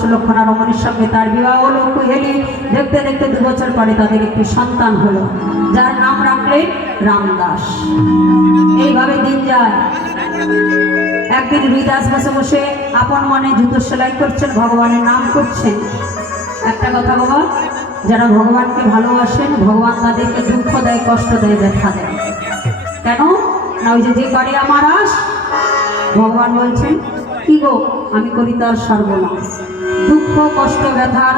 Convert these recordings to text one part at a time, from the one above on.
সুলক্ষণা রমণীর সঙ্গে তার বিবাহ কুহেলি দেখতে দেখতে দু বছর পরে তাদের একটি সন্তান হলো, যার নাম রাখলেন রামদাস এইভাবে দিন যায়। একদিন হৃদাস বসে বসে আপন মনে জুতো সেলাই করছেন, ভগবানের নাম করছেন। একটা কথা বাবা, যারা ভগবানকে ভালোবাসেন, ভগবান তাদেরকে দুঃখ দেয়, কষ্ট দেয়, ব্যথা দেয়। কেন? না ওই যে যে করে আমার আস, ভগবান বলছেন কি গো? আমি কবিতার সর্বনাশ। দুঃখ কষ্ট ব্যথার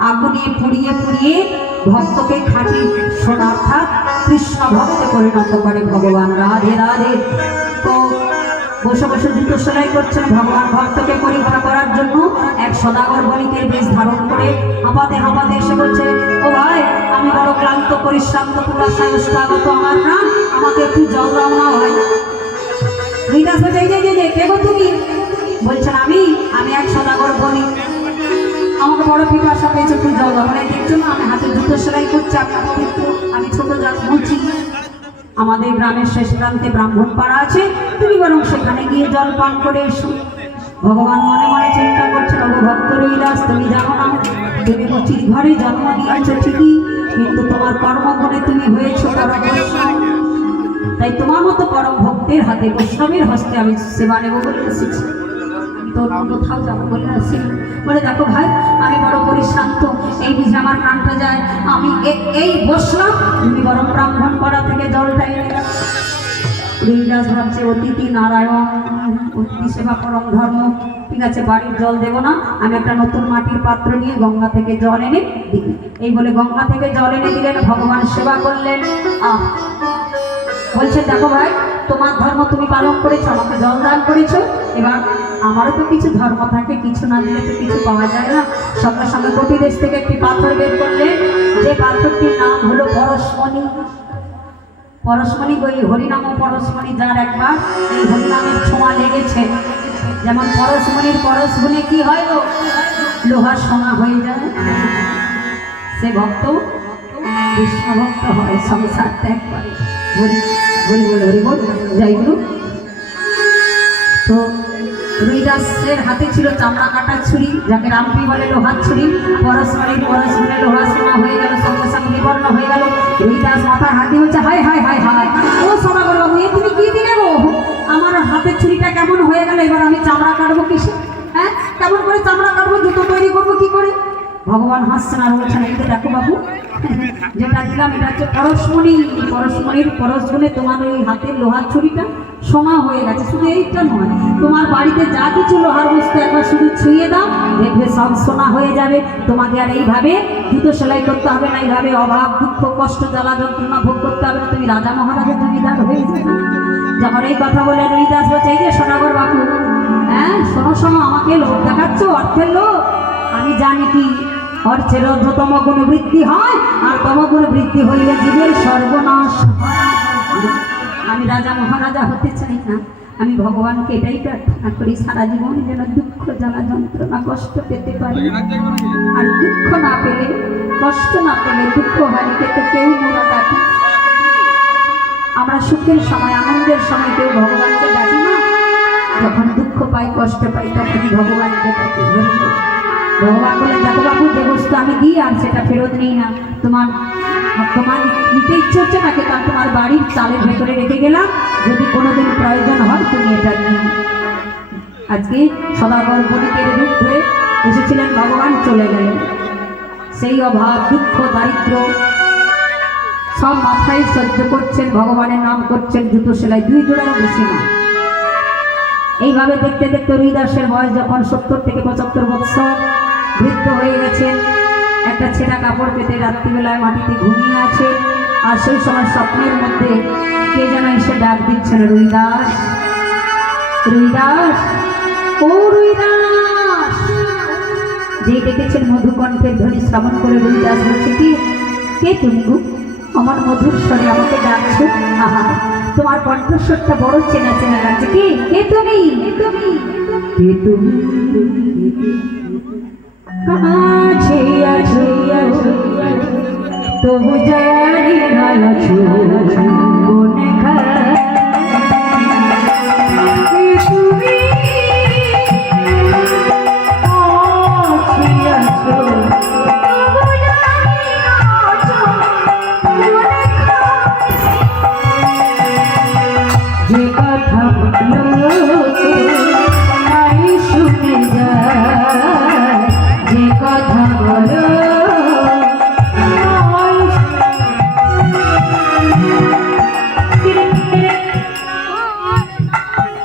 আগুনে পুড়িয়ে পুড়িয়ে ভক্তকে খাঁটি সোনা অর্থাৎ কৃষ্ণ ভক্তে পরিণত করে ভগবান। রাধে রাধে। তো বসে বসে জুতো সেলাই করছেন ভগবান ভক্তকে পরিবার করার জন্য এক সদাগর বণিকের বেশ ধারণ করে আমাদে আমাদে এসে বলছে ও ভাই আমি বড় ক্লান্ত পরিশ্রান্ত তোমার স্বাগত আমার না আমাকে একটু জল দাও না ভাই। রিদাস বলছে এই যে, এই যে, কে গো তুমি? বলছেন, আমি আমি এক সদাগর বলি। আমাকে বড় পিপাসা পেয়েছে তুই জল মানে দেখছ না? আমি হাতে জুতো সেলাই করছি, আপনার পবিত্র আমি ছোট জাত বলছি। আমাদের গ্রামের শেষ প্রান্তে ব্রাহ্মণ পাড়া আছে। তুমি বরং সেখানে গিয়ে জল পান করে এসো। ভগবান মনে মনে চিন্তা করছে ওগো ভক্ত রইলাস, তুমি জানো না? তুমি মুচির ঘরে জন্ম নিয়েছো ঠিকই, কিন্তু তোমার কর্মগুণে তুমি হয়েছো পরম। তাই তোমার মতো পরম ভক্তের হাতে বৈষ্ণবের হস্তে আমি সেবা নেব বলে এসেছি। আমি তো অন্য কোথাও যাব বলে বলে, দেখো ভাই, আমি বড় এই আমার প্রাণটা যায়। আমি এই বসলাম। তুমি বরং ব্রাহ্মণ পাড়া থেকে ভাবছে, অতিথি নারায়ণ, অতিথি সেবা ধর্ম। ঠিক আছে, বাড়ির জল দেব না। আমি একটা নতুন মাটির পাত্র নিয়ে গঙ্গা থেকে জল এনে দিই এই বলে গঙ্গা থেকে জল এনে দিলেন। ভগবান সেবা করলেন। আহ! বলছে, দেখো ভাই, তোমার ধর্ম তুমি পালন করেছ, আমাকে জল দান করেছ। এবার আমারও তো কিছু ধর্ম থাকে কিছু না দিলে তো কিছু পাওয়া যায় না সঙ্গে সঙ্গে কোটি দেশ থেকে একটি পাথর বের করলেন যে পাথরটির নাম হলো পরশমণি পরশমণি ওই হরিনাম পরশমণি যার একবার এই হরিনামের ছোঁয়া লেগেছে যেমন পরশমণির পরশ কি হয় গো লোহার সোনা হয়ে যায় সে ভক্ত কৃষ্ণ ভক্ত হয় সংসার ত্যাগ করে হরি হরি বল হরি বল যাই রুইদাসের হাতে ছিল চামড়া কাটার ছুরি, যাকে রামপি বলে লোহার ছুরি। পরস্পরের পরস্পরে লোহা সোনা হয়ে গেল, সঙ্গে সঙ্গে বিবর্ণ হয়ে গেল। রুইদাস মাথার হাতে হচ্ছে হায় হায় হায় হাই ও সোনাগর বাবু এ তুমি কি দিলে গো? আমার হাতের ছুরিটা কেমন হয়ে গেল? এবার আমি চামড়া কাটবো কিসে? হ্যাঁ? কেমন করে চামড়া কাটবো? জুতো তৈরি করব কি করে? ভগবান হাসছেন আর বলছেন, এই দেখো বাবু, যেটা দিলাম এটা হচ্ছে পরশমণি। পরশমণির পরশগুণে তোমার ওই হাতের লোহার ছুরিটা সোনা হয়ে গেছে। শুধু এইটা নয়, তোমার বাড়িতে যা কিছু লোহার বস্তু একবার শুধু ছুঁয়ে দাও, দেখবে সব সোনা হয়ে যাবে। তোমাকে আর এইভাবে জুতো সেলাই করতে হবে না, এইভাবে অভাব, দুঃখ, কষ্ট, জ্বালা, যন্ত্রণা ভোগ করতে হবে না। তুমি রাজা মহারাজের জমিদার হয়ে যাবে। যখন এই কথা বলে রুইদাস বলছে, এই যে সোনাগর বাবু হ্যাঁ শোনো শোনো, আমাকে লোক দেখাচ্ছ, অর্থের লোক আমি জানি কি অর্থের অর্ধতম গুণ বৃদ্ধি হয় আর তম গুণ বৃদ্ধি হইলে জীবের সর্বনাশ আমি রাজা মহারাজা হতে চাই না। আমি ভগবানকে এটাই প্রার্থনা করি সারা জীবন যেন দুঃখ জ্বালা যন্ত্রণা কষ্ট পেতে পারি। আর দুঃখ না পেলে কষ্ট না পেলে দুঃখ হারিতে তো কেউ মোড়া ডাকি আমরা সুখের সময় আনন্দের সময় কেউ ভগবানকে ডাকি না। যখন দুঃখ পাই কষ্ট পাই তখনই ভগবানকে ডাকি। ভগবান আমি দিই আর সেটা ফেরত নেই না। তোমার তোমার ইচ্ছে হচ্ছে না তোমার বাড়ির চালের ভেতরে রেখে গেলাম। যদি প্রয়োজন হয়, তুমি আজকে ভগবান, চলে গেলেন। সেই অভাব, দুঃখ, দারিদ্র, সব মাথায় সহ্য করছেন, ভগবানের নাম করছেন জুতো সেলাই, দুই জোড়ারও বেশি না। এইভাবে দেখতে দেখতে রুইদাসের বয়স যখন সত্তর থেকে পঁচাত্তর বৎসর বৃদ্ধ হয়ে গেছেন একটা ছেঁড়া কাপড় পেতে রাত্রিবেলায় মাটিতে ঘুমিয়ে আছে। আর সেই সময় স্বপ্নের মধ্যে কে যেন এসে ডাক দিচ্ছেন রুইদাস রুইদাস, ও রুইদাস! যে ডেকেছেন মধুকণ্ঠের ধ্বনি শ্রবণ করে রুইদাস বলছে, কি, কে তুমি গো? আমার মধুর স্বরে আমাকে ডাকছো? আহা, তোমার কণ্ঠস্বরটা বড় চেনা চেনা লাগছে। কি, কে তুমি? কে তুমি? কে তুমি? কাছে আছো তবু যা